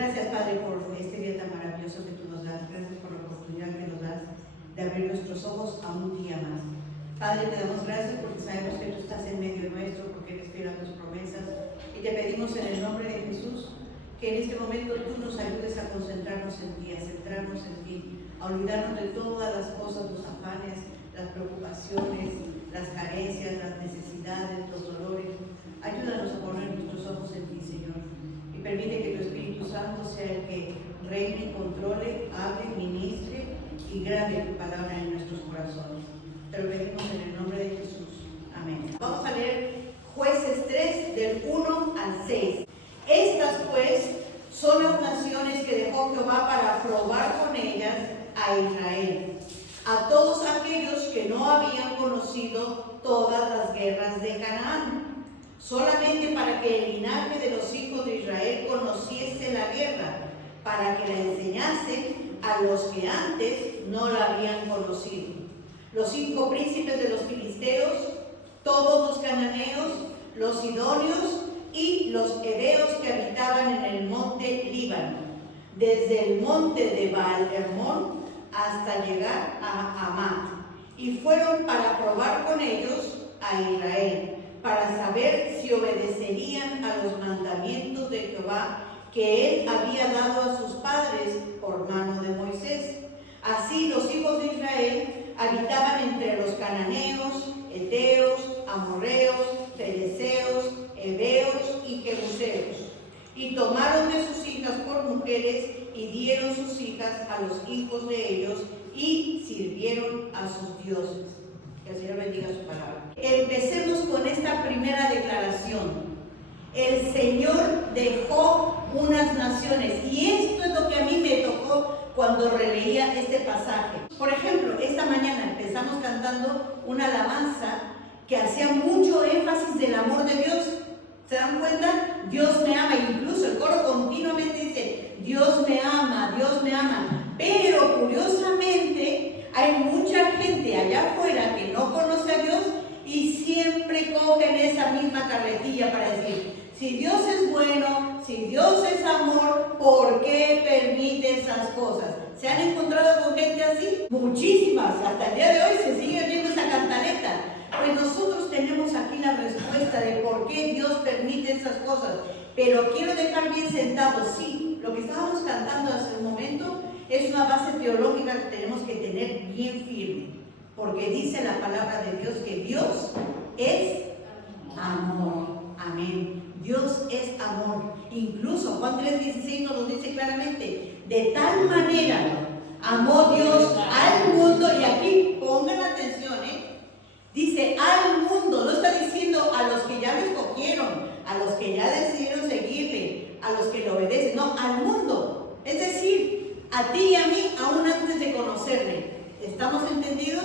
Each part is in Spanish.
Gracias, Padre, por este día tan maravilloso que tú nos das. Gracias por la oportunidad que nos das de abrir nuestros ojos a un día más. Padre, te damos gracias porque sabemos que tú estás en medio nuestro, porque eres fiel a tus promesas. Y te pedimos en el nombre de Jesús que en este momento tú nos ayudes a concentrarnos en ti, a centrarnos en ti, a olvidarnos de todas las cosas, los afanes, las preocupaciones, las carencias, las necesidades, los dolores. Ayúdanos a poner nuestros ojos en ti, Señor. Y permite que tu Espíritu Santo sea el que reine, controle, hable, ministre y grabe tu palabra en nuestros corazones. Te lo pedimos en el nombre de Jesús. Amén. Vamos a leer Jueces 3, del 1 al 6. Estas, pues, son las naciones que dejó Jehová para probar con ellas a Israel, a todos aquellos que no habían conocido todas las guerras de Canaán, solamente para que el linaje de los hijos de Israel conociese la guerra, para que la enseñasen a los que antes no la habían conocido. Los 5 príncipes de los filisteos, todos los cananeos, los sidonios y los heveos que habitaban en el monte Líbano, desde el monte de Baal-Hermón hasta llegar a Hamat, y fueron para probar con ellos a Israel, para saber si obedecerían a los mandamientos de Jehová que él había dado a sus padres por mano de Moisés. Así los hijos de Israel habitaban entre los cananeos, heteos, amorreos, fereceos, heveos y jebuseos, y tomaron de sus hijas por mujeres y dieron sus hijas a los hijos de ellos y sirvieron a sus dioses. Que el Señor bendiga su palabra. Empecemos con esta primera declaración. El Señor dejó unas naciones, y esto es lo que a mí me tocó cuando releía este pasaje. Por ejemplo, esta mañana empezamos cantando una alabanza que hacía mucho énfasis del amor de Dios. ¿Se dan cuenta? Dios me ama, incluso el coro continuamente dice, Dios me ama, Dios me ama. Pero curiosamente hay mucha gente allá afuera que no conoce a Dios y siempre cogen esa misma carretilla para decir, si Dios es bueno, si Dios es amor, ¿por qué permite esas cosas? ¿Se han encontrado con gente así? Muchísimas, hasta el día de hoy se sigue oyendo esa cantaleta. Pues nosotros tenemos aquí la respuesta de por qué Dios permite esas cosas. Pero quiero dejar bien sentado, sí, lo que estábamos cantando hace un momento es una base teológica que tenemos que tener bien firme. Porque dice la palabra de Dios que Dios es amor. Amén. Dios es amor. Incluso Juan 3:16 nos lo dice claramente. De tal manera amó Dios al mundo, y aquí pongan atención, dice al mundo, no está diciendo a los que ya lo escogieron, a los que ya decidieron seguirle, a los que le obedecen, no, al mundo. Es decir, a ti y a mí aún antes de conocerle. ¿Estamos entendidos?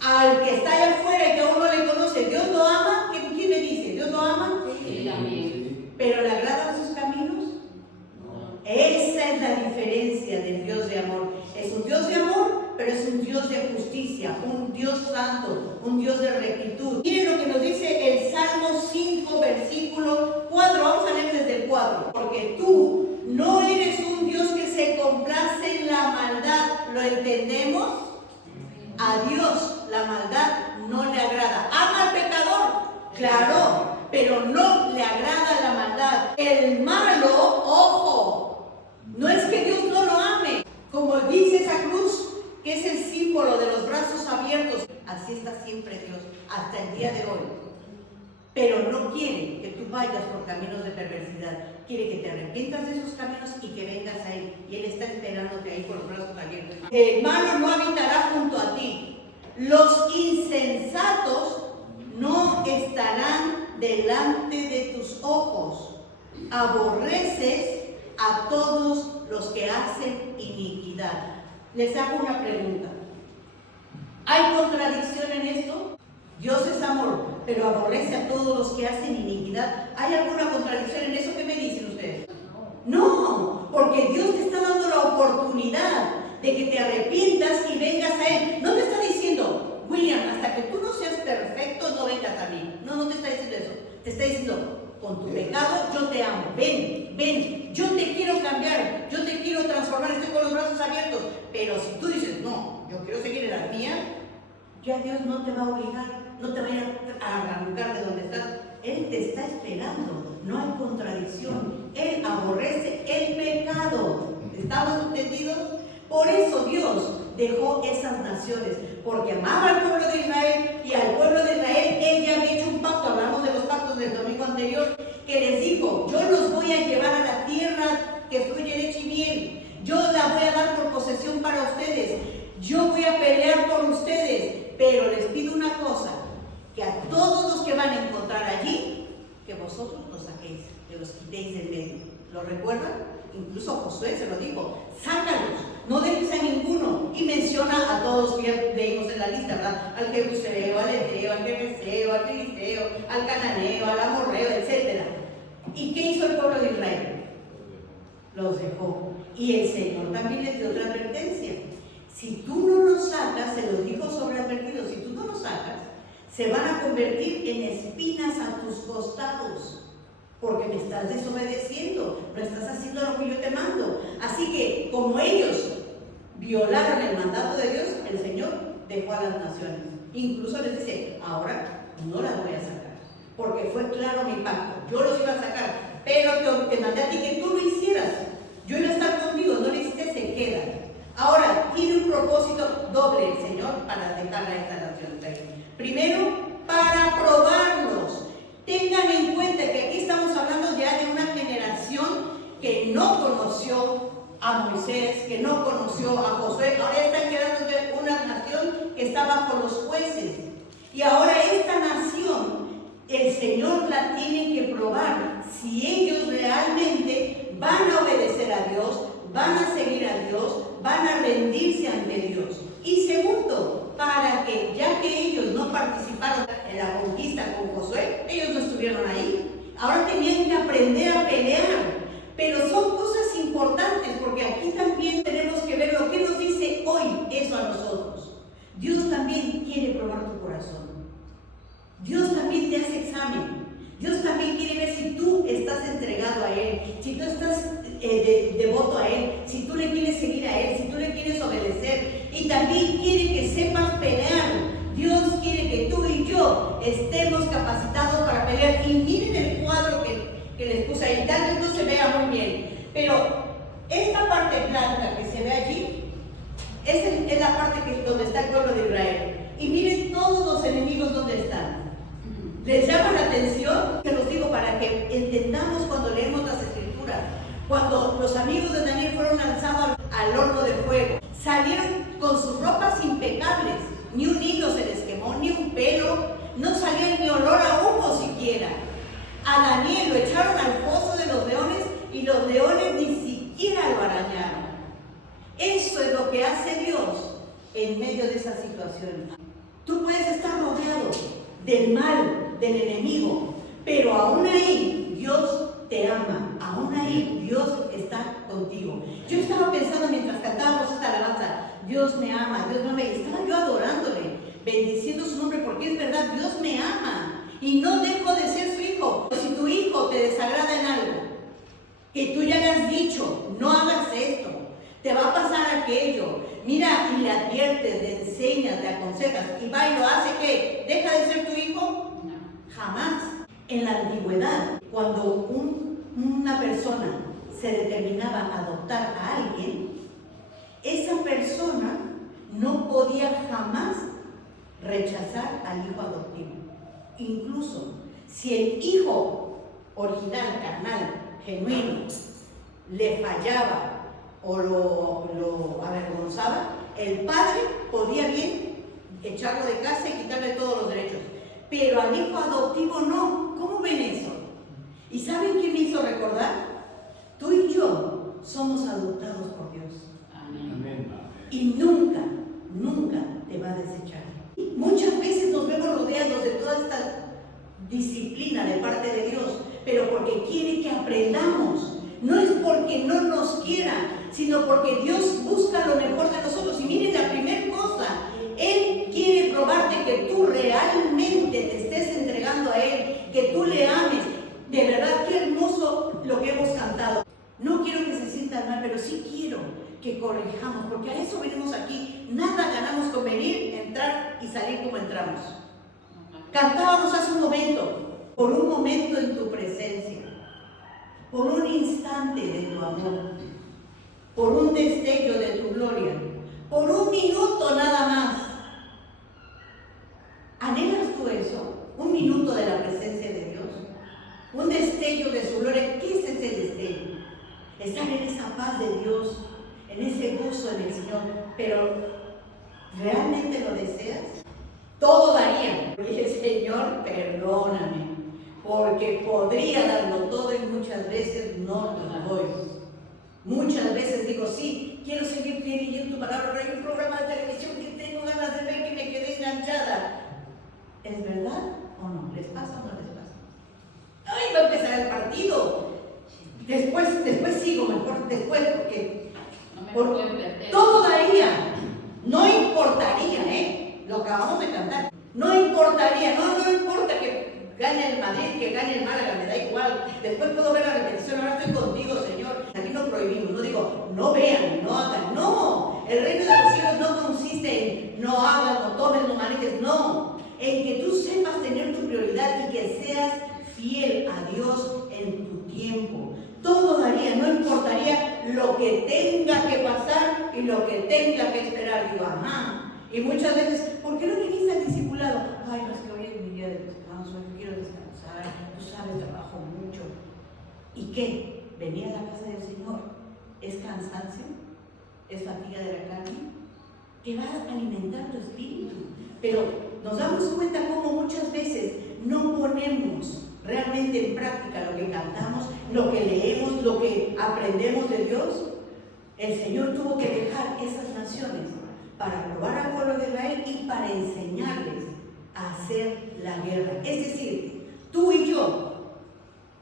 Al que está allá afuera y que aún no le conoce, ¿Dios lo ama? ¿Quién me dice? ¿Dios lo ama? Sí, también. ¿Pero le agradan sus caminos? No. Esa es la diferencia del Dios de amor. Es un Dios de amor, pero es un Dios de justicia, un Dios santo, un Dios de rectitud. Miren lo que nos dice el Salmo 5, versículo 4. Vamos a leer desde el 4. Porque tú no eres un Dios que se complace en la maldad. ¿Lo entendemos? A Dios la maldad no le agrada. ¿Ama al pecador? Claro, pero no le agrada la maldad. El malo, ojo, no es que Dios no lo ame. Como dice esa cruz, que es el símbolo de los brazos abiertos, así está siempre Dios, hasta el día de hoy. Pero no quiere que tú vayas por caminos de perversidad. Quiere que te arrepientas de esos caminos y que vengas a Él. Y Él está esperándote ahí con los brazos abiertos. El malo no habitará junto a ti. Los insensatos no estarán delante de tus ojos. Aborreces a todos los que hacen iniquidad. Les hago una pregunta. ¿Hay contradicción en esto? Dios es amor, pero aborrece a todos los que hacen iniquidad. ¿Hay alguna contradicción en eso? ¿Qué me dicen ustedes? No, porque Dios te está dando la oportunidad de que te arrepientas y vengas a Él. No te está diciendo, William, hasta que tú no seas perfecto, no vengas a mí. No, no te está diciendo eso. Te está diciendo, con tu pecado yo te amo. Ven, ven, yo te quiero cambiar. Pero si tú dices, no, yo quiero seguir en las mías, ya Dios no te va a obligar, no te va a ir a arrancar de donde estás. Él te está esperando, no hay contradicción. Él aborrece el pecado. ¿Estamos entendidos? Por eso Dios dejó esas naciones, porque amaba al pueblo de Israel, y al pueblo de Israel Él ya había hecho un pacto. Hablamos de los pactos del domingo anterior, que les dijo: yo los voy a llevar a la tierra que fluye leche y miel, yo la voy a dar por posesión para ustedes, yo voy a pelear por ustedes, pero les pido una cosa, que a todos los que van a encontrar allí, que vosotros los saquéis, que los quitéis del medio. ¿Lo recuerdan? Incluso Josué se lo dijo: sácalos, no dejes a ninguno. Y menciona a todos que leímos en la lista, ¿verdad? Al jebuseo, al eteo, al jereseo, al filisteo, al cananeo, al amorreo, etc. ¿Y qué hizo el pueblo de Israel? Los dejó. Y el Señor también les dio otra advertencia: si tú no los sacas, se los dijo sobreadvertido, si tú no los sacas, se van a convertir en espinas a tus costados, porque me estás desobedeciendo, no estás haciendo lo que yo te mando. Así que, como ellos violaron el mandato de Dios, el Señor dejó a las naciones. Incluso les dice: ahora no las voy a sacar, porque fue claro mi pacto, yo los iba a sacar, pero te mandé a ti que tú lo hicieras. Yo iba a estar contigo, no lo hiciste, se queda. Ahora, tiene un propósito doble el Señor para dejarla a esta nación. Primero, para probarlos. Tengan en cuenta que aquí estamos hablando ya de una generación que no conoció a Moisés, que no conoció a Josué. Ahora están quedando de una nación que está bajo los jueces. Y ahora esta nación, el Señor la tiene que probar si ellos realmente van a obedecer a Dios, van a seguir a Dios, van a rendirse ante Dios. Y segundo, para que, ya que ellos no participaron en la conquista con Josué, ellos no estuvieron ahí, ahora tenían que aprender a pelear. Pero son cosas importantes, porque aquí también tenemos que ver lo que nos dice hoy eso a nosotros. Dios también quiere probar tu corazón. Dios también te hace examen. Dios también quiere ver si tú estás entregado a Él, si tú estás devoto a Él, si tú le quieres seguir a Él, si tú le quieres obedecer. Y también quiere que sepas pelear. Dios quiere que tú y yo estemos capacitados para pelear. Y miren el cuadro que les puse ahí. Tal vez no se vea muy bien, pero esta parte blanca que se ve allí es la parte donde está el pueblo de Israel. Y miren todos los enemigos donde están. ¿Les llama la atención? Se los digo para que entendamos cuando leemos las Escrituras. Cuando los amigos de Daniel fueron lanzados al horno de fuego, salieron con sus ropas impecables. Ni un hilo se les quemó, ni un pelo, no salía ni olor a humo siquiera. A Daniel lo echaron al foso de los leones y los leones ni siquiera lo arañaron. Eso es lo que hace Dios en medio de esa situación. Tú puedes estar rodeado del mal, del enemigo, pero aún ahí Dios te ama, aún ahí Dios está contigo. Yo estaba pensando mientras cantábamos esta alabanza: Dios me ama, Dios me ama, y estaba yo adorándole, bendiciendo su nombre, porque es verdad, Dios me ama y no dejo de ser su hijo. Si tu hijo te desagrada en algo, que tú ya le has dicho: no hagas esto, te va a pasar aquello, mira, y le adviertes, le enseñas, le aconsejas, y va y lo hace, ¿qué? ¿Deja de ser tu hijo? Jamás. En la antigüedad, cuando una persona se determinaba a adoptar a alguien, esa persona no podía jamás rechazar al hijo adoptivo. Incluso si el hijo original, carnal, genuino, le fallaba o lo avergonzaba, el padre podía bien echarlo de casa y quitarle todos los derechos. Pero al hijo adoptivo no. ¿Cómo ven eso? ¿Y saben qué me hizo recordar? Tú y yo somos adoptados por Dios. Amén. Y nunca, nunca te va a desechar. Muchas veces nos vemos rodeados de toda esta disciplina de parte de Dios, pero porque quiere que aprendamos. No es porque no nos quiera, sino porque Dios busca lo mejor de nosotros. Y miren, la primera cosa, Él quiere probarte que tú realmente te estés entregando a Él, que tú le ames. De verdad, qué hermoso lo que hemos cantado. No quiero que se sientan mal, pero sí quiero que corrijamos, porque a eso venimos aquí. Nada ganamos con venir, entrar y salir como entramos. Cantábamos hace un momento, por un momento en tu presencia, por un instante de tu amor, por un destello de tu gloria, por un minuto nada más. ¿Anhelas tú eso? Un minuto de la presencia de Dios, un destello de su gloria. ¿Qué es ese destello? Estar en esa paz de Dios, en ese gozo en el Señor. Pero ¿realmente lo deseas? Todo daría. Dije, Señor, perdóname, porque podría darlo todo y muchas veces no lo doy. Muchas veces digo, sí, quiero seguir leyendo tu palabra, pero hay un programa de televisión que tengo ganas de ver, que me quedé enganchada. ¿Es verdad o no? ¿Les pasa o no les pasa? ¡Ay, va a empezar el partido! Después sigo, mejor después, porque todo daría. No importaría, lo acabamos de cantar. No importaría, no importa que gane el Madrid, que gane el Málaga, me da igual. Después puedo ver la repetición, ahora estoy contigo, Señor. Aquí no prohibimos, no digo, no vean, no hagan, no. El reino de los cielos no consiste en no hagas, no tomes, no manejes, no. En que tú sepas tener tu prioridad y que seas fiel a Dios en tu tiempo. Todo daría, no importaría lo que tenga que pasar y lo que tenga que esperar. Digo, ajá. Y muchas veces, ¿por qué no viniste al discipulado? Ay, no, es que hoy es mi día de descanso, yo quiero descansar, tú sabes, trabajo mucho. ¿Y qué? ¿Venir a la casa del Señor es cansancio? ¿Es fatiga de la carne? Que va a alimentar tu espíritu. Pero nos damos cuenta cómo muchas veces no ponemos realmente en práctica lo que cantamos, lo que leemos, lo que aprendemos de Dios. El Señor tuvo que dejar esas naciones para probar al pueblo de Israel y para enseñarles a hacer la guerra. Es decir, tú y yo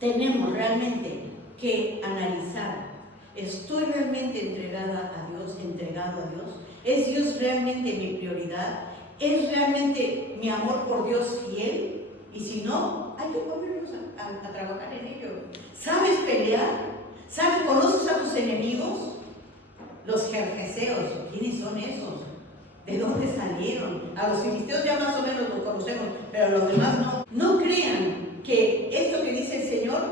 tenemos realmente que analizar, ¿estoy realmente entregada a Dios, entregado a Dios? ¿Es Dios realmente mi prioridad? ¿Es realmente mi amor por Dios fiel? Y si no, hay que ponernos a trabajar en ello. ¿Sabes pelear? ¿Conoces a tus enemigos? Los jerjeseos, ¿quiénes son esos? ¿De dónde salieron? A los filisteos ya más o menos los conocemos, pero a los demás no. No crean que esto que dice el Señor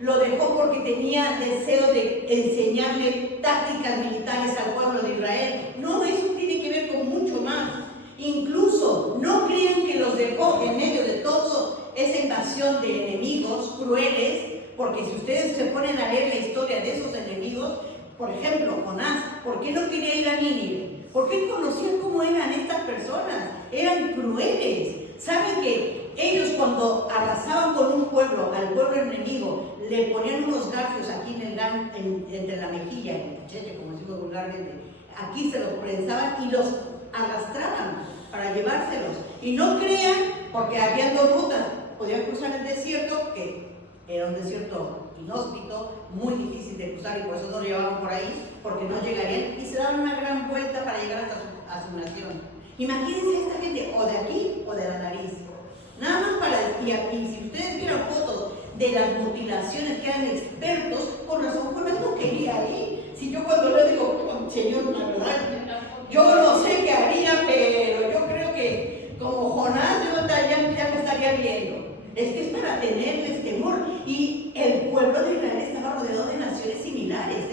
lo dejó porque tenía deseo de enseñarle tácticas militares al pueblo de Israel. No, eso tiene que ver con mucho más. Incluso no crean que los dejó en medio de toda esa invasión de enemigos crueles, porque si ustedes se ponen a leer la historia de esos enemigos, por ejemplo, Jonás, ¿por qué no quería ir a Nínive? Porque conocía cómo eran estas personas, eran crueles. ¿Saben que ellos cuando arrasaban con un pueblo, al pueblo enemigo, le ponían unos garfios aquí entre la mejilla, en el cachete, como decimos vulgarmente, aquí se los prensaban y los arrastraban para llevárselos? Y no crean, porque había dos rutas, podían cruzar el desierto, que era un desierto inhóspito, muy difícil de cruzar, y por eso no lo llevaban por ahí, porque no llegarían, y se daban una gran vuelta para llegar hasta su nación. Imagínense esta gente, o de aquí o de la nariz. Nada más para decir, y si ustedes vieran fotos de las mutilaciones, que eran expertos, con razón Jonás no quería ir. Si yo cuando le digo, oh, Señor, la verdad, yo no sé qué haría, pero yo creo que como Jonás yo ya me estaría viendo. Es que es para tenerles temor. Y el pueblo de Israel estaba rodeado de naciones similares,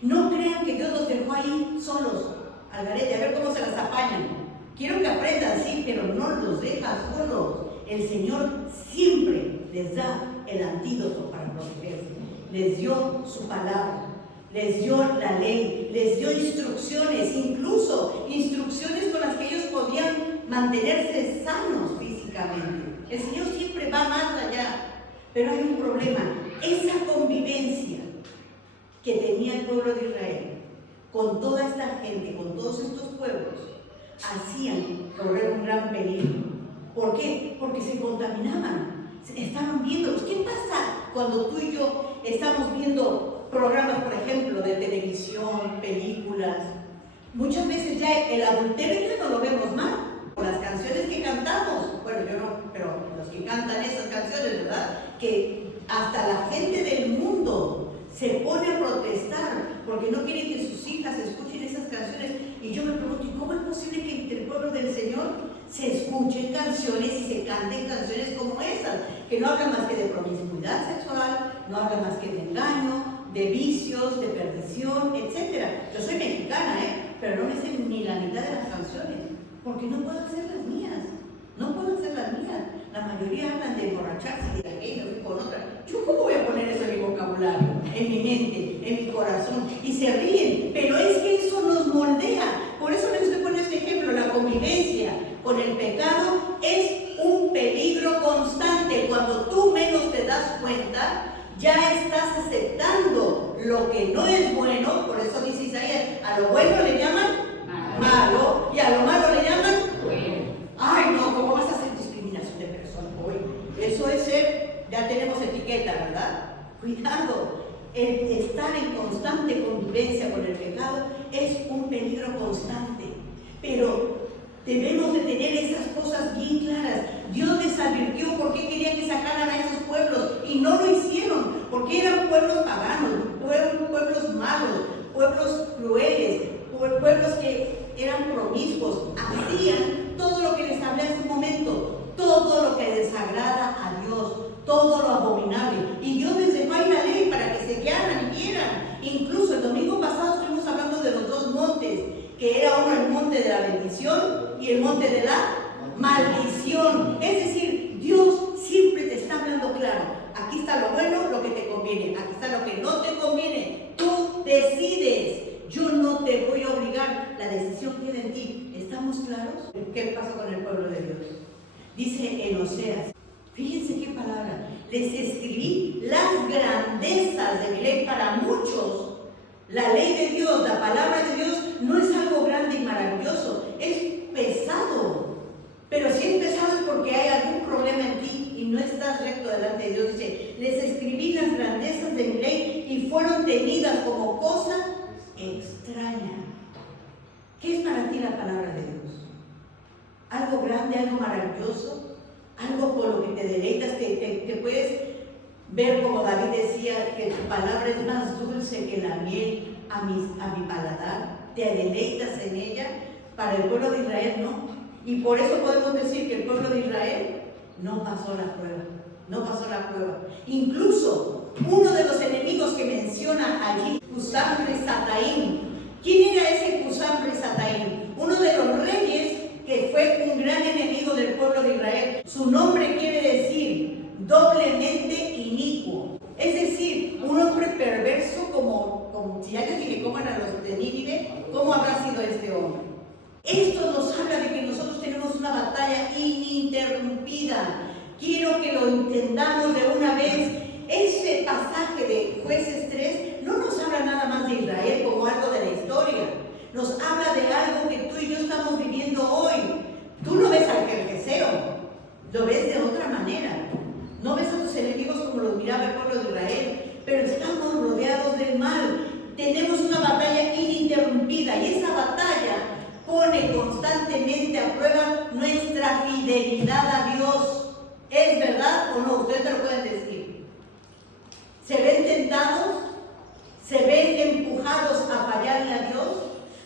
No crean que Dios los dejó ahí solos, al garete, a ver cómo se las apañan. Quiero que aprendan, sí, pero no los deja solos. El Señor siempre les da el antídoto para protegerse. Les dio su palabra, les dio la ley, les dio instrucciones, incluso instrucciones con las que ellos podían mantenerse sanos físicamente. El Señor siempre va más allá, pero hay un problema. Esa convivencia que tenía el pueblo de Israel con toda esta gente, con todos estos pueblos, hacían correr un gran peligro. ¿Por qué? Porque se contaminaban, estaban viéndolos. ¿Qué pasa cuando tú y yo estamos viendo programas, por ejemplo, de televisión, películas? Muchas veces ya el adulterio ya no lo vemos más. Con las canciones que cantamos, bueno, yo no, pero los que cantan esas canciones, ¿verdad? Que hasta la gente del mundo se pone a protestar porque no quieren que sus hijos hijas escuchen esas canciones. Y yo me pregunto, ¿y cómo es posible que entre el pueblo del Señor se escuchen canciones y se canten canciones como esas? Que no hablan más que de promiscuidad sexual, no hablan más que de engaño, de vicios, de perdición, etc. Yo soy mexicana, pero no me sé ni la mitad de las canciones, porque no puedo hacer las mías. No puedo hacer las mías. La mayoría hablan de emborracharse, de aquello y con otra. ¿Yo cómo voy a poner eso en mi vocabulario, en mi mente, en mi corazón? Y se ríen, pero es que eso nos moldea. Por eso les estoy poniendo este ejemplo. La convivencia con el pecado es un peligro constante. Cuando tú menos te das cuenta, ya estás aceptando lo que no es bueno. Por eso dice Isaías, a lo bueno le llaman malo y a lo malo le llaman bueno. Ay, no, ¿cómo vas a hacer discriminación de personas hoy? Eso es ser, ya tenemos etiqueta, ¿verdad? Cuidado, el estar en constante convivencia con el pecado es un peligro constante, pero debemos de tener esas cosas bien claras. Dios les advirtió por qué quería que sacaran a esos pueblos y no lo hicieron, porque eran pueblos paganos, pueblos malos, pueblos crueles, pueblos que eran promiscuos, hacían todo lo que les hablé hace un momento, todo lo que desagrada a Dios, todo lo abominable. Y Dios les dejó ahí la ley para que se guiaran y vieran. Incluso el domingo pasado estuvimos hablando de los dos montes, que era uno el monte de la bendición y el monte de la maldición. Es decir, Dios siempre te está hablando claro. Aquí está lo bueno, lo que te conviene. Aquí está lo que no te conviene. Tú decides. Yo no te voy a obligar. La decisión queda en ti. ¿Estamos claros? ¿Qué pasó con el pueblo de Dios? Dice en Oseas. Fíjense qué palabra. Les escribí las grandezas de mi ley. Para muchos, la ley de Dios, la palabra de Dios, no es algo grande y maravilloso. Es pesado. Pero si es pesado es porque hay algún problema en ti y no estás recto delante de Dios. Dice, les escribí las grandezas de mi ley y fueron tenidas como cosa extraña. ¿Qué es para ti la palabra de Dios? ¿Algo grande, algo maravilloso? ¿Algo por lo que te deleitas, que puedes ver, como David decía, que tu palabra es más dulce que la miel a mi paladar? ¿Te deleitas en ella? Para el pueblo de Israel no. Y por eso podemos decir que el pueblo de Israel no pasó la prueba. No pasó la prueba. Incluso uno de los enemigos que menciona allí, Cusán-Risataim. ¿Quién era ese Cusán-Risataim? Uno de los reyes que fue un gran enemigo del pueblo de Israel. Su nombre quiere decir doblemente inicuo. Es decir, un hombre perverso como si ya les dije cómo eran los de Nínive, ¿cómo habrá sido este hombre? Esto nos habla de que nosotros tenemos una batalla ininterrumpida. Quiero que lo entendamos de una vez. Ese pasaje de Jueces 3 no nos habla nada más de Israel como algo de la historia. Nos habla de algo que tú y yo estamos viviendo hoy. Tú no ves al Jerjeseo, lo ves de otra manera. No ves a tus enemigos como los miraba el pueblo de Israel, pero estamos rodeados del mal. Tenemos una batalla ininterrumpida y esa batalla pone constantemente a prueba nuestra fidelidad a Dios. ¿Es verdad o no? Ustedes me lo pueden decir. ¿Se ven tentados? ¿Se ven empujados a fallarle a Dios?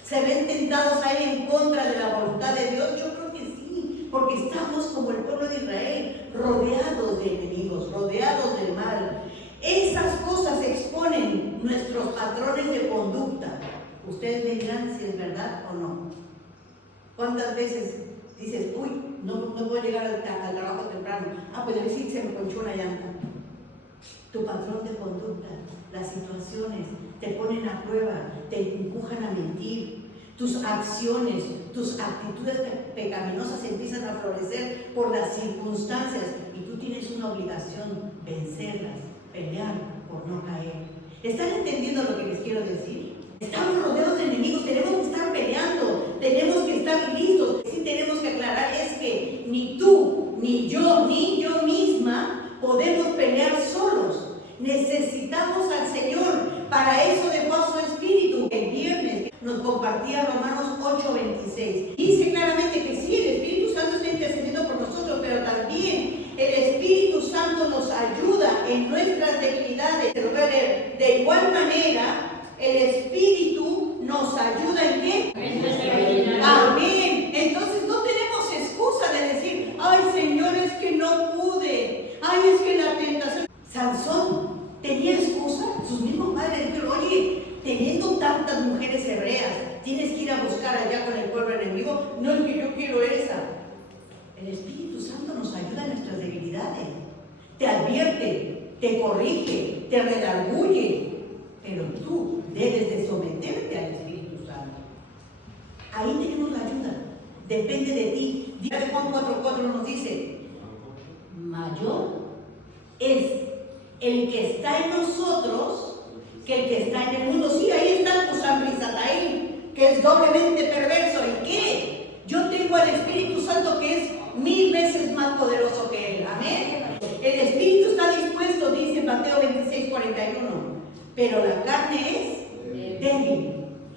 ¿Se ven tentados a ir en contra de la voluntad de Dios? Yo creo que sí, porque estamos como el pueblo de Israel, rodeados de enemigos, rodeados del mal. Esas cosas exponen nuestros patrones de conducta. Ustedes me dirán si es verdad o no. ¿Cuántas veces dices, uy, no puedo llegar al trabajo temprano? Pues debe decir, se me ponchó una llanta. Tu patrón de conducta, las situaciones te ponen a prueba, te empujan a mentir. Tus acciones, tus actitudes pecaminosas empiezan a florecer por las circunstancias y tú tienes una obligación, vencerlas, pelear por no caer. ¿Están entendiendo lo que les quiero decir? Estamos rodeados de enemigos, tenemos que estar peleando, tenemos que estar listos. Lo que sí tenemos que aclarar es que ni tú, ni yo misma podemos pelear solos. Necesitamos al Señor. Para eso dejó a su Espíritu. El viernes nos compartía Romanos 8:26. Dice claramente que sí, el Espíritu Santo está intercediendo por nosotros, pero también el Espíritu Santo nos ayuda en nuestras debilidades. Se lo voy a leer. De igual manera, el Espíritu nos con el pueblo enemigo. No es que yo quiero esa. El Espíritu Santo nos ayuda en nuestras debilidades. Te advierte, te corrige, te redarguye. Pero tú debes de someterte al Espíritu Santo. Ahí tenemos la ayuda. Depende de ti. Juan 4:4 nos dice: mayor es el que está en nosotros que el que está en el mundo. Sí, ahí está tu San Sataín, que es doblemente perverso. ¿Y qué? Yo tengo al Espíritu Santo, que es 1000 veces más poderoso que él. Amén. El Espíritu está dispuesto, dice Mateo 26:41, pero la carne es débil.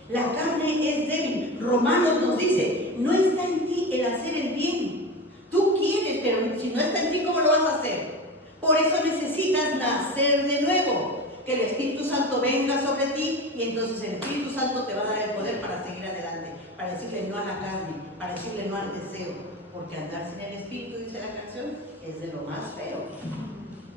La carne es débil. Romanos nos dice: no está en ti el hacer el bien. Tú quieres, pero si no está en ti, ¿cómo lo vas a hacer? Por eso necesitas nacer de nuevo. Que el Espíritu Santo venga sobre ti, y entonces el Espíritu Santo te va a dar el poder para seguir adelante, para decirle no a la carne, para decirle no al deseo. Porque andar sin el Espíritu, dice la canción, es de lo más feo.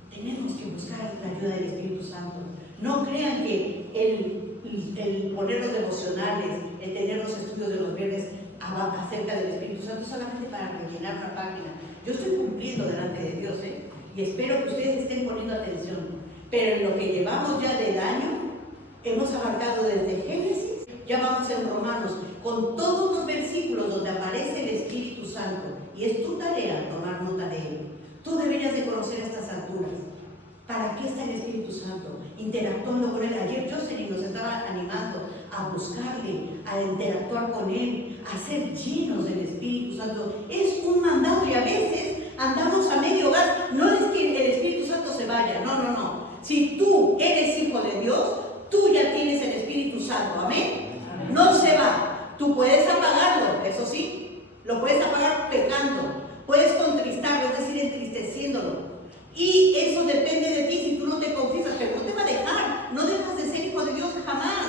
Tenemos que buscar la ayuda del Espíritu Santo. No crean que el poner los devocionales, el tener los estudios de los viernes acerca del Espíritu Santo solamente para rellenar una página. Yo estoy cumpliendo delante de Dios, y espero que ustedes estén poniendo atención. Pero en lo que llevamos ya del año, hemos abarcado desde Génesis, ya vamos en Romanos, con todos los versículos donde aparece el Espíritu Santo. Y es tu tarea tomar nota de él. Tú deberías de conocer a estas alturas. ¿Para qué está el Espíritu Santo? Interactuando con él. Ayer Jocelyn nos estaba animando a buscarle, a interactuar con él, a ser llenos del Espíritu Santo. Es un mandato, y a veces andamos a medio gas. No es que el Espíritu Santo se vaya, no. Si tú eres hijo de Dios, tú ya tienes el Espíritu Santo. Amén. No se va. Tú puedes apagarlo, eso sí. Lo puedes apagar pecando. Puedes contristarlo, es decir, entristeciéndolo. Y eso depende de ti. Si tú no te confiesas, pero no te va a dejar. No dejas de ser hijo de Dios jamás.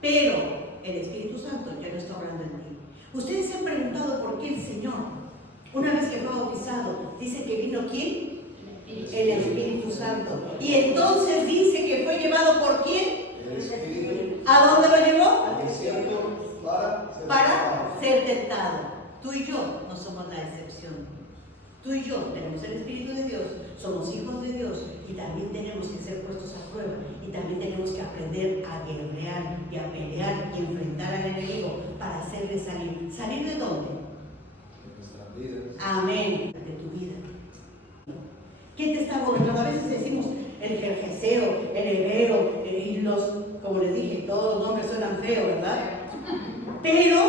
Pero el Espíritu Santo ya no está obrando en ti. Ustedes se han preguntado por qué el Señor, una vez que fue bautizado, dice que vino ¿quién? El Espíritu Santo. Y entonces dice que fue llevado ¿por quién? El Espíritu. ¿A dónde lo llevó? Al desierto para ser tentado. Tú y yo no somos la excepción. Tú y yo tenemos el Espíritu de Dios, somos hijos de Dios, y también tenemos que ser puestos a prueba, y también tenemos que aprender a guerrear y a pelear y enfrentar al enemigo para hacerle salir. ¿Salir de dónde? De nuestras vidas. Amén. De tu vida. ¿Quién te está gobernando? A veces decimos el jerjeseo, el hebreo, y como les dije, todos los nombres suenan feos, ¿verdad? Pero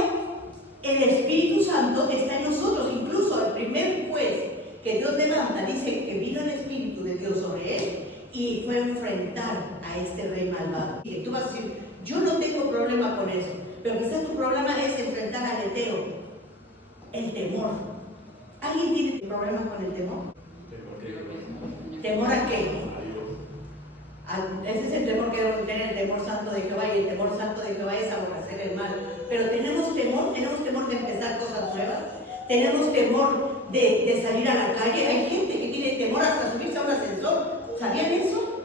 el Espíritu Santo está en nosotros. Incluso el primer juez que Dios levanta dice que vino el Espíritu de Dios sobre él y fue a enfrentar a este rey malvado. Y tú vas a decir, yo no tengo problema con eso, pero quizás tu problema es enfrentar al eteo, el temor. ¿Alguien tiene problema con el temor? ¿Temor a qué? Ese es el temor que debemos tener, el temor santo de Jehová, y el temor santo de Jehová es aborrecer el mal. Pero tenemos temor de empezar cosas nuevas, tenemos temor de salir a la calle. Hay gente que tiene temor hasta subirse a un ascensor. ¿Sabían eso?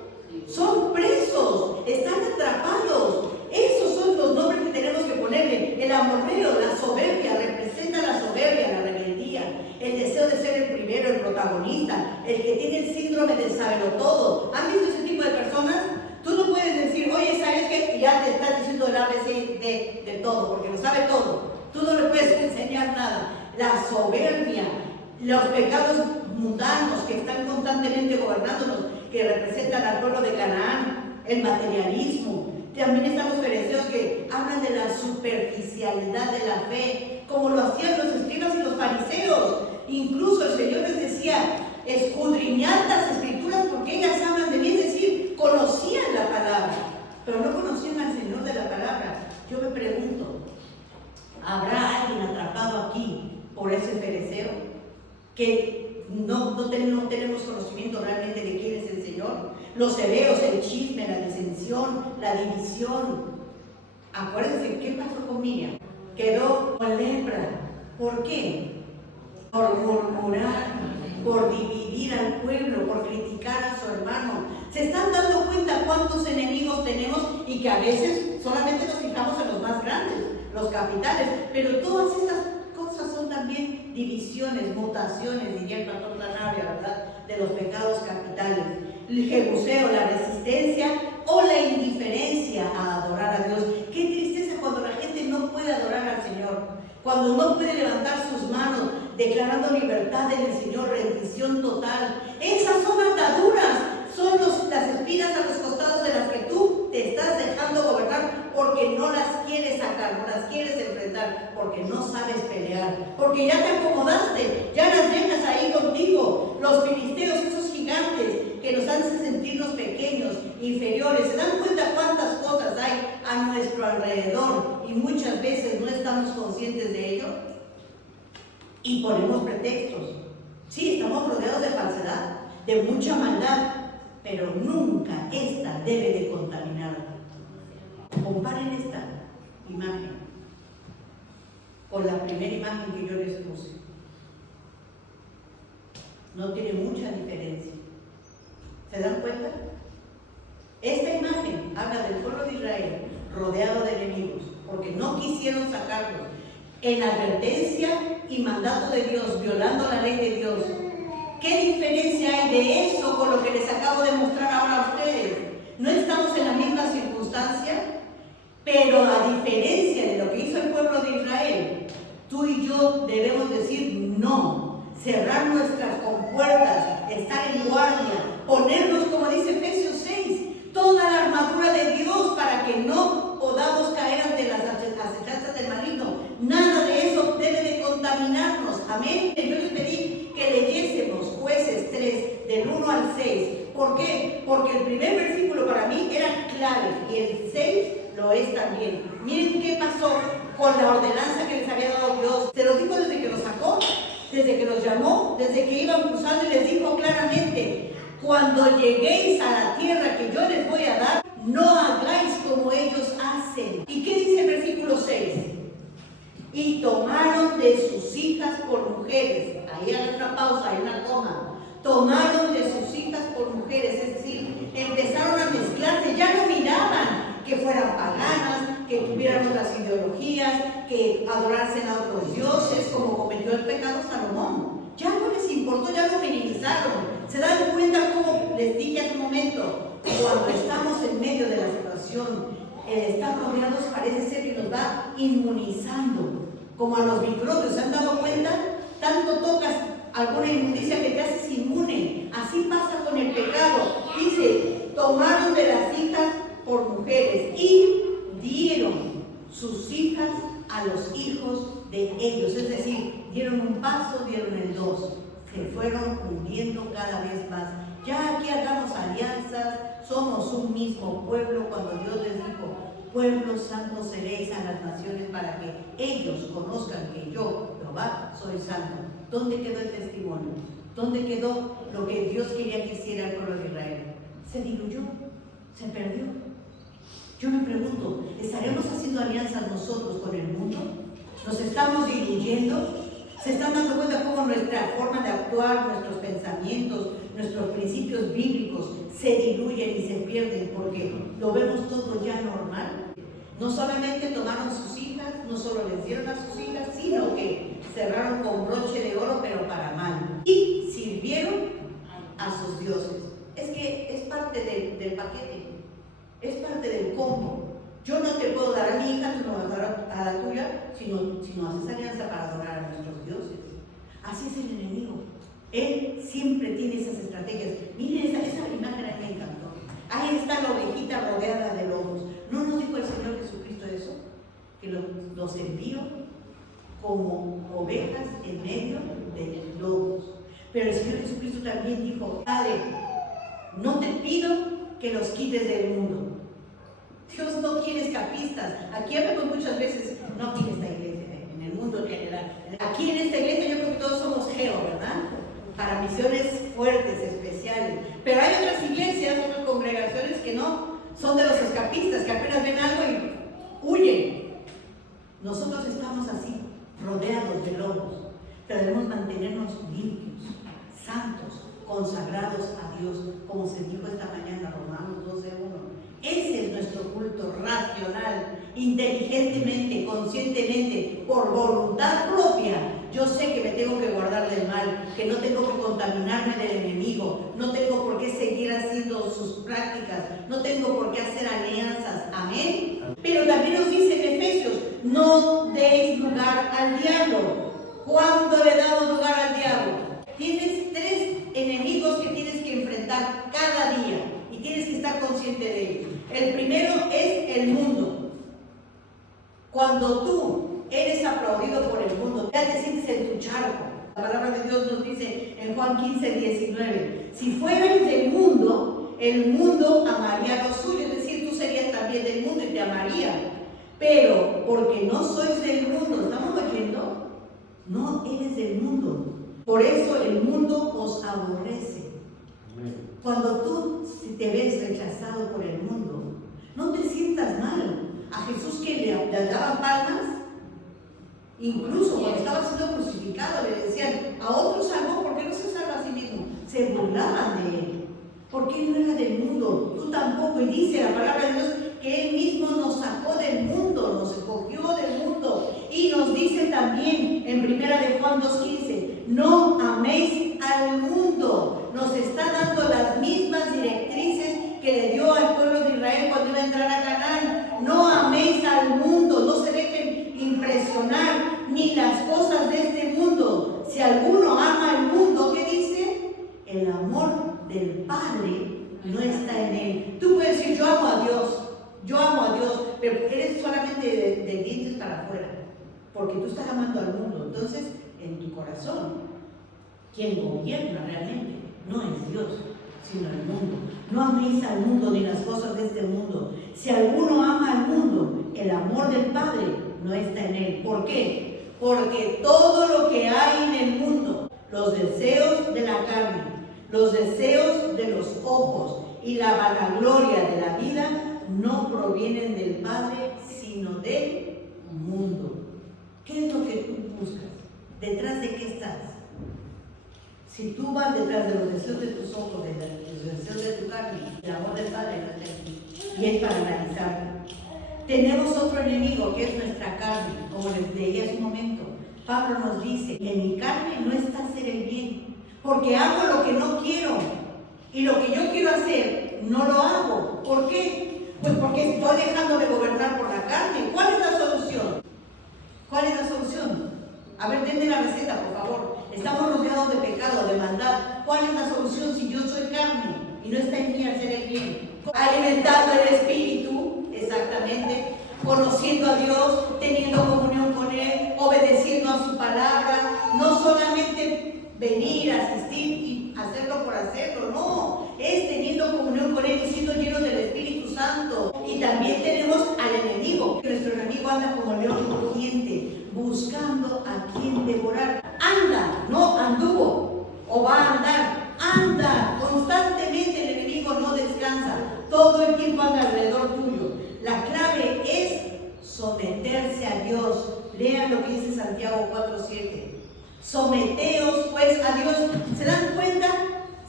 Son presos, están atrapados. Esos son los nombres que tenemos que ponerle. El amorreo, la soberbia, representa la soberbia, la rebeldía, el deseo de ser el primero, el protagonista, el que tiene el síndrome del sabelotodo. ¿Han visto ese tipo de personas? Tú no puedes decir, oye, ¿sabes qué? Y ya te estás diciendo el ABC de todo, porque lo sabe todo. Tú no le puedes enseñar nada. La soberbia, los pecados mundanos que están constantemente gobernándonos, que representan al pueblo de Canaán, el materialismo. También están los fariseos que hablan de la superficialidad de la fe, como lo hacían los escribas y los fariseos. Incluso el Señor les decía, escudriñad las escrituras porque ellas hablan de mí, es decir, conocían la palabra, pero no conocían al Señor de la palabra. Yo me pregunto, ¿habrá alguien atrapado aquí por ese fariseo que no tenemos conocimiento realmente de quién es el Señor? Los hereos, el chisme, la disensión, la división. Acuérdense, ¿qué pasó con Miriam? Quedó con lepra. ¿Por qué? Por murmurar, por dividir al pueblo, por criticar a su hermano. ¿Se están dando cuenta cuántos enemigos tenemos y que a veces solamente nos fijamos en los más grandes, los capitales? Pero todas estas cosas son también divisiones, mutaciones, diría el pastor Planavia, ¿verdad? De los pecados capitales. El jebuseo, la resistencia o la indiferencia a adorar a Dios. Qué tristeza cuando la gente no puede adorar al Señor, cuando no puede levantar sus manos declarando libertad en el Señor, rendición total. Esas son ataduras, son las espinas a los costados de las que tú te estás dejando gobernar porque no las quieres sacar, no las quieres enfrentar, porque no sabes pelear, porque ya te acomodaste, ya las dejas ahí contigo. Los filisteos, esos gigantes que nos hacen sentirnos pequeños, inferiores, ¿se dan cuenta cuántas cosas hay a nuestro alrededor y muchas veces no estamos conscientes de ello? Y ponemos pretextos. Sí, estamos rodeados de falsedad, de mucha maldad, pero nunca esta debe de contaminar. Comparen esta imagen con la primera imagen que yo les puse. No tiene mucha diferencia. ¿Se dan cuenta? Esta imagen habla del pueblo de Israel rodeado de enemigos porque no quisieron sacarlos en advertencia y mandato de Dios, violando la ley de Dios. ¿Qué diferencia hay de eso con lo que les acabo de mostrar ahora a ustedes? No estamos en la misma circunstancia, pero a diferencia de lo que hizo el pueblo de Israel, tú y yo debemos decir no, cerrar nuestras compuertas, estar en guardia, ponernos, como dice Efesios 6, toda la armadura de Dios para que no podamos caer ante las acechanzas del maligno. Nada de eso debe de contaminarnos. Amén. Yo les pedí que leyésemos Jueces 3, del 1 al 6. ¿Por qué? Porque el primer versículo para mí era clave y el 6 lo es también. Miren qué pasó con la ordenanza que les había dado Dios. Se los dijo desde que los sacó, desde que los llamó, desde que iban cruzando, y les dijo claramente: cuando lleguéis a la tierra que yo les voy a dar, no hagáis como ellos hacen. ¿Y qué dice el versículo 6? Y tomaron de sus hijas por mujeres. Ahí hay una pausa, hay una coma. Tomaron de sus hijas por mujeres, es decir, empezaron a mezclarse. Ya no miraban que fueran paganas, que tuvieran otras ideologías, que adorasen a otros dioses, como cometió el pecado Salomón. Ya no les importó, ya lo minimizaron. ¿Se dan cuenta cómo les dije hace un momento? Cuando estamos en medio de la situación, el estar rodeados parece ser que nos va inmunizando, como a los microbios. ¿Se han dado cuenta? Tanto tocas alguna inmundicia que te haces inmune. Así pasa con el pecado. Dice: tomaron de las hijas por mujeres y dieron sus hijas a los hijos de ellos. Es decir, dieron un paso, dieron el dos. Se fueron hundiendo cada vez más. Ya aquí hagamos alianzas, somos un mismo pueblo, cuando Dios les dijo: pueblo santo seréis a las naciones, para que ellos conozcan que yo, Jehová, soy santo. ¿Dónde quedó el testimonio? ¿Dónde quedó lo que Dios quería que hiciera el pueblo de Israel? Se diluyó, se perdió. Yo me pregunto, ¿estaremos haciendo alianzas nosotros con el mundo? ¿Nos estamos diluyendo? ¿Se están dando cuenta cómo nuestra forma de actuar, nuestros pensamientos, nuestros principios bíblicos se diluyen y se pierden porque lo vemos todo ya normal? No solamente tomaron sus hijas, no solo les dieron a sus hijas, sino que cerraron con broche de oro, pero para mal. Y sirvieron a sus dioses. Es que es parte del paquete, es parte del combo. Yo no te puedo dar a mi hija, tú no vas a dar a la tuya, si no haces alianza para adorar a nuestros dioses. Así es el enemigo. Él siempre tiene esas estrategias. Miren, esa imagen a mí me encantó. Ahí está la ovejita rodeada de lobos. ¿No nos dijo el Señor Jesucristo eso? Que los envió como ovejas en medio de lobos. Pero el Señor Jesucristo también dijo: Padre, no te pido que los quites del mundo. Dios no quiere escapistas. Aquí hablamos muchas veces, no aquí en esta iglesia, en el mundo en general. Aquí en esta iglesia yo creo que todos somos geo, ¿verdad? Para misiones fuertes, especiales. Pero hay otras iglesias, otras congregaciones que no, son de los escapistas, que apenas ven algo y huyen. Nosotros estamos así, rodeados de lobos, pero debemos mantenernos limpios, santos, consagrados a Dios, como se dijo esta mañana, Romanos 12:1. Ese es nuestro culto racional, inteligentemente, conscientemente, por voluntad propia. Yo sé que me tengo que guardar del mal, que no tengo que contaminarme del enemigo, no tengo por qué seguir haciendo sus prácticas, no tengo por qué hacer alianzas. Amén. Pero también nos dice en Efesios, no deis lugar al diablo. ¿Cuándo le damos lugar al diablo? Tienes 3 enemigos que tienes que enfrentar cada día y tienes que estar consciente de ellos. El primero es el mundo. Cuando tú eres aplaudido por el mundo, ya te sientes en tu charco. La palabra de Dios nos dice en Juan 15:19, si fuerais del mundo, el mundo amaría lo suyo, es decir, tú serías también del mundo y te amaría. Pero porque no sois del mundo, ¿estamos oyendo? No eres del mundo. Por eso el mundo os aborrece. Cuando tú te ves rechazado por el mundo, no te sientas mal. A Jesús que le daban palmas, incluso cuando estaba siendo crucificado, le decían, a otro salvó, ¿por qué no se salva a sí mismo? Se burlaban de él. Porque él no era del mundo, tú tampoco. Y dice la palabra de Dios que él mismo nos sacó del mundo, nos escogió del mundo. Y nos dice también en 1 de Juan 2:15, no améis al mundo. Nos está dando las mismas directrices que le dio al pueblo de Israel cuando iba a entrar a Canaán. No améis al mundo, no se dejen impresionar ni las cosas de este mundo. Si alguno ama al mundo, ¿qué dice? El amor del Padre no está en él. Tú puedes decir, yo amo a Dios, pero eres solamente de dientes para afuera, porque tú estás amando al mundo. Entonces, en tu corazón, quien gobierna realmente no es Dios, sino el mundo. No améis al mundo ni las cosas de este mundo. Si alguno ama al mundo, el amor del Padre no está en él. ¿Por qué? Porque todo lo que hay en el mundo, los deseos de la carne, los deseos de los ojos y la vanagloria de la vida no provienen del Padre, sino del mundo. ¿Qué es lo que tú buscas? ¿Detrás de qué estás? Si tú vas detrás de los deseos de tus ojos, de los deseos de tu carne, el amor del Padre no está en ti. Y es para analizarlo. Tenemos otro enemigo que es nuestra carne, como les leí hace un momento. Pablo nos dice, en mi carne no está hacer el bien, porque hago lo que no quiero, y lo que yo quiero hacer no lo hago. ¿Por qué? Pues porque estoy dejando de gobernar por la carne. ¿Cuál es la solución? ¿Cuál es la solución? A ver, denme la receta, por favor. Estamos rodeados de pecado, de maldad. ¿Cuál es la solución si yo soy carne y no está en mí hacer el bien? Alimentando el espíritu, exactamente, conociendo a Dios, teniendo comunión con Él, obedeciendo a su palabra, no solamente venir, asistir y hacerlo por hacerlo, no, es teniendo comunión con Él y siendo llenos del Espíritu Santo. Y también tenemos al enemigo, nuestro enemigo anda como león rugiente, buscando a quien devorar. Anda, no anduvo, o va a andar, anda, constantemente el enemigo no descansa, todo el tiempo anda alrededor tuyo. La clave es someterse a Dios. Lean lo que dice Santiago 4:7. Someteos pues a Dios. ¿Se dan cuenta?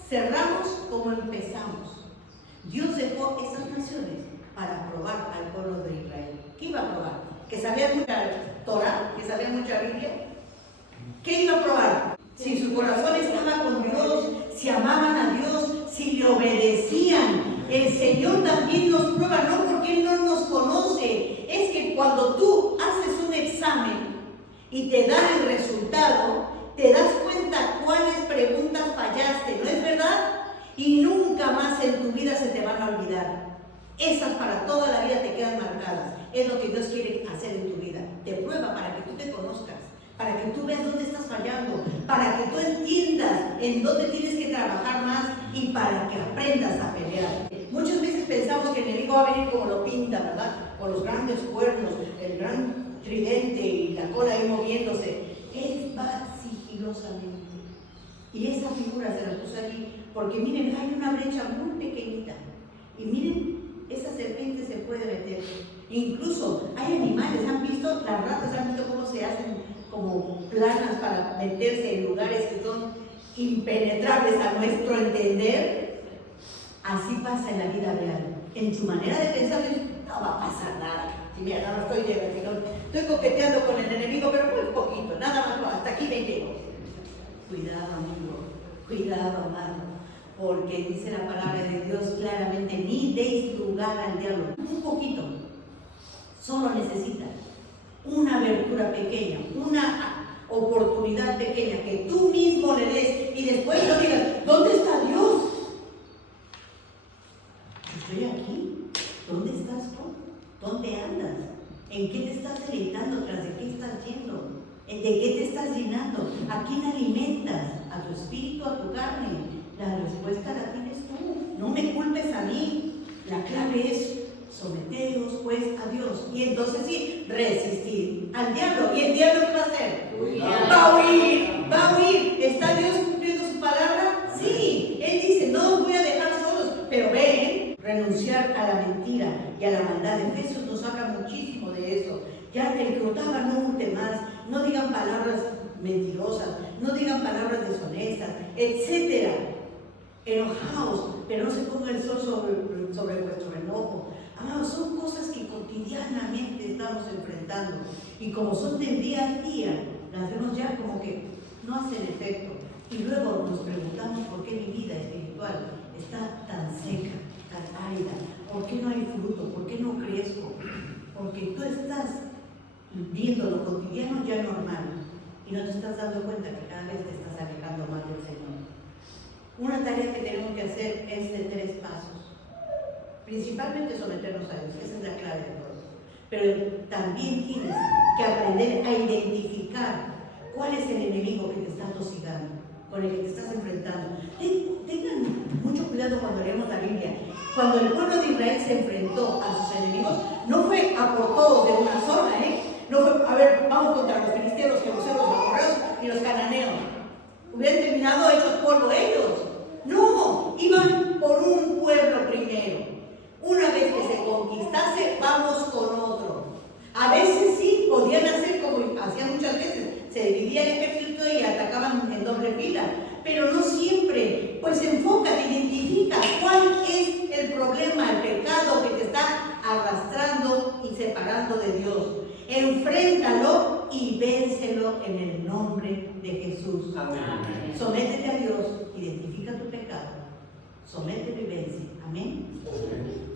Cerramos como empezamos. Dios dejó esas naciones para probar al pueblo de Israel. ¿Qué iba a probar? ¿Que sabían mucha Torah? ¿Que sabían mucha Biblia? ¿Qué iba a probar? Si su corazón estaba con Dios, si amaban a Dios, si le obedecían. El Señor también nos prueba, no porque Él no nos conoce. Es que cuando tú haces un examen y te dan el resultado, te das cuenta cuáles preguntas fallaste, ¿no es verdad? Y nunca más en tu vida se te van a olvidar. Esas para toda la vida te quedan marcadas. Es lo que Dios quiere hacer en tu vida. Te prueba para que tú te conozcas, para que tú veas dónde estás fallando, para que tú entiendas en dónde tienes que trabajar más y para que aprendas a pelear. Muchas veces pensamos que el enemigo va a venir como lo pinta, ¿verdad? Con los grandes cuernos, el gran tridente y la cola ahí moviéndose. Él va sigilosamente. Y esa figura se la puse aquí, porque miren, hay una brecha muy pequeñita. Y miren, esa serpiente se puede meter. Incluso hay animales, ¿han visto? Las ratas, ¿han visto cómo se hacen como planas para meterse en lugares que son impenetrables a nuestro entender, así pasa en la vida real. En su manera de pensar, no va a pasar nada. Si mira, no estoy coqueteando con el enemigo, pero muy poquito, nada más, hasta aquí me llego. Cuidado, amigo, cuidado, amado, porque dice la palabra de Dios claramente, ni deis lugar al diablo. Un poquito, solo necesitas una abertura pequeña, una oportunidad pequeña que tú mismo le des y después no digas, ¿dónde está Dios? Estoy aquí. ¿Dónde estás tú? ¿Dónde andas? ¿En qué te estás deleitando? ¿Tras de qué estás yendo? ¿De qué te estás llenando? ¿A quién alimentas? ¿A tu espíritu, a tu carne? La respuesta la tienes tú. No me culpes a mí. La clave es someteos pues a Dios. Y entonces sí, resistir al diablo. ¿Y el diablo qué va a hacer? Va a huir. ¿Está Dios cumpliendo su palabra? Sí. Él dice, no os voy a dejar solos. Pero ven, renunciar a la mentira y a la maldad. Efesios nos habla muchísimo de eso. Ya el que hurtaba no hurte más. No digan palabras mentirosas, no digan palabras deshonestas, etcétera. Enojaos, pero no se ponga el sol sobre vuestro enojo. Amados, son cosas que cotidianamente estamos enfrentando y como son del día a día, las vemos ya como que no hacen efecto. Y luego nos preguntamos por qué mi vida espiritual está tan seca, tan árida, por qué no hay fruto, por qué no crezco, porque tú estás viendo lo cotidiano ya normal y no te estás dando cuenta que cada vez te estás alejando más del Señor. Una tarea que tenemos que hacer es de 3 pasos. Principalmente someternos a Dios, esa es la clave de todo. Pero también tienes que aprender a identificar cuál es el enemigo que te está atosigando, con el que te estás enfrentando. Tengan mucho cuidado cuando leemos la Biblia. Cuando el pueblo de Israel se enfrentó a sus enemigos, no fue a por todos de una zona, No fue, a ver, vamos contra los filisteos, los jebuseos, los amorreos y los cananeos. Hubieran terminado hechos polvo ellos. No, iban por un pueblo primero. Una vez que se conquistase, vamos con otro. A veces sí, podían hacer como hacían muchas veces. Se dividía el ejército y atacaban en doble fila. Pero no siempre. Pues enfócate, identifica cuál es el problema, el pecado que te está arrastrando y separando de Dios. Enfréntalo y vénselo en el nombre de Jesús. Amén. Sométete a Dios, identifica tu pecado, sométete y vence. Amén.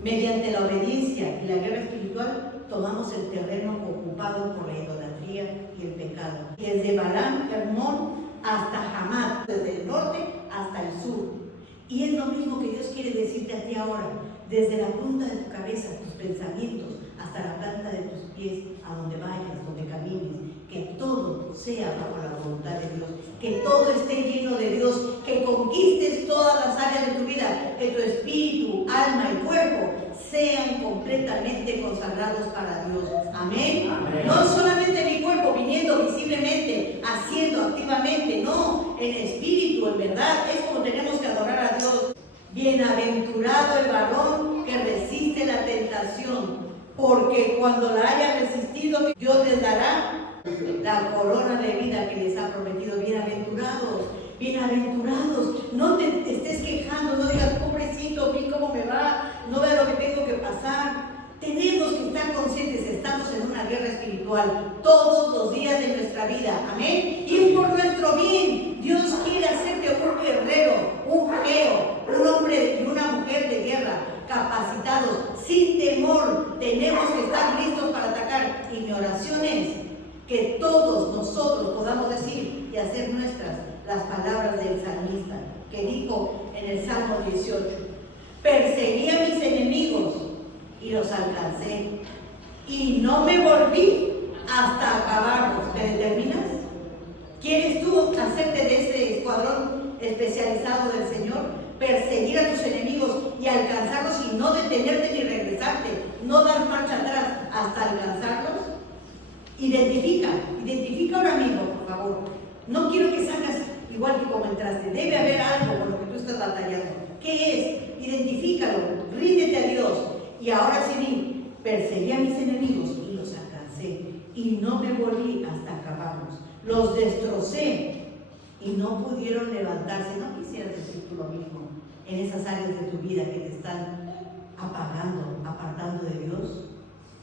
Mediante la obediencia y la guerra espiritual, tomamos el terreno ocupado por la idolatría y el pecado. Desde Balaam, Hermón, hasta Hamad, desde el norte hasta el sur. Y es lo mismo que Dios quiere decirte a ti ahora, desde la punta de tu cabeza, tus pensamientos, hasta la planta de tus pies, a donde vayas, donde camines, que todo sea bajo la voluntad de Dios, que todo esté lleno de Dios, que conquistes todas las áreas de tu vida, que tu espíritu, alma y cuerpo sean completamente consagrados para Dios. Amén. Amén. No solamente mi cuerpo viniendo visiblemente, haciendo activamente, no, en espíritu, en verdad, es como tenemos que adorar a Dios. Bienaventurado el varón que resiste la tentación, porque cuando la haya resistido, Dios les dará la corona de vida que les ha prometido. Bienaventurados, bienaventurados. No te estés quejando, no digas, pobrecito, vi cómo me va, no veo lo que tengo que pasar. Tenemos que estar conscientes, estamos en una guerra espiritual todos los días de nuestra vida. Amén. Y es por nuestro bien. Dios quiere hacerte un guerrero, un geo, un hombre y una mujer de guerra, capacitados, sin temor. Tenemos que estar listos para atacar. Y mi oración es que todos nosotros podamos decir y hacer nuestras las palabras del salmista, que dijo en el Salmo 18: perseguí a mis enemigos y los alcancé, y no me volví hasta acabarlos. ¿Te determinas? ¿Quieres tú hacerte de ese escuadrón especializado del Señor? Perseguir a tus enemigos y alcanzarlos y no detenerte ni regresarte, no dar marcha atrás hasta alcanzarlos. Identifica ahora mismo, por favor. No quiero que salgas igual que como entraste. Debe haber algo con lo que tú estás batallando. ¿Qué es? Identifícalo, ríndete a Dios. Y ahora sí, perseguí a mis enemigos y los alcancé, y no me volví hasta acabarlos. Los destrocé y no pudieron levantarse. ¿No quisieras decir tú lo mismo en esas áreas de tu vida que te están apagando, apartando de Dios?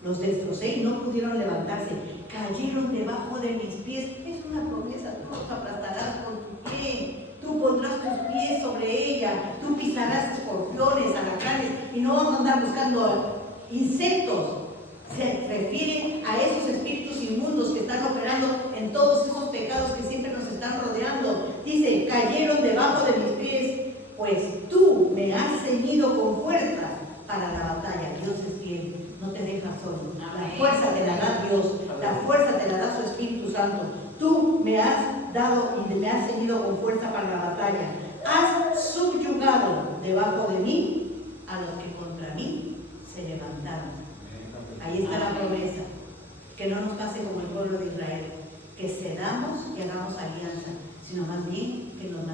Los destrocé y no pudieron levantarse, cayeron debajo de mis pies. Es una promesa, tú los aplastarás con tu pie, tú pondrás tus pies sobre ella, tú pisarás escorpiones, alacranes, y no vamos a andar buscando insectos. Se refiere a esos espíritus inmundos que están operando en todos esos pecados que siempre nos están rodeando. Dice, cayeron debajo de mis pies, pues tú me has ceñido con fuerza para la batalla. Dios es fiel, no te deja solo. La fuerza te la da Dios, la fuerza te la da su Espíritu Santo. Tú me has dado y me has ceñido con fuerza para la batalla. Has subyugado debajo de mí a los que contra mí se levantaron. Ahí está la promesa, que no nos pase como el pueblo de Israel, que cedamos y hagamos alianza, sino más bien que nos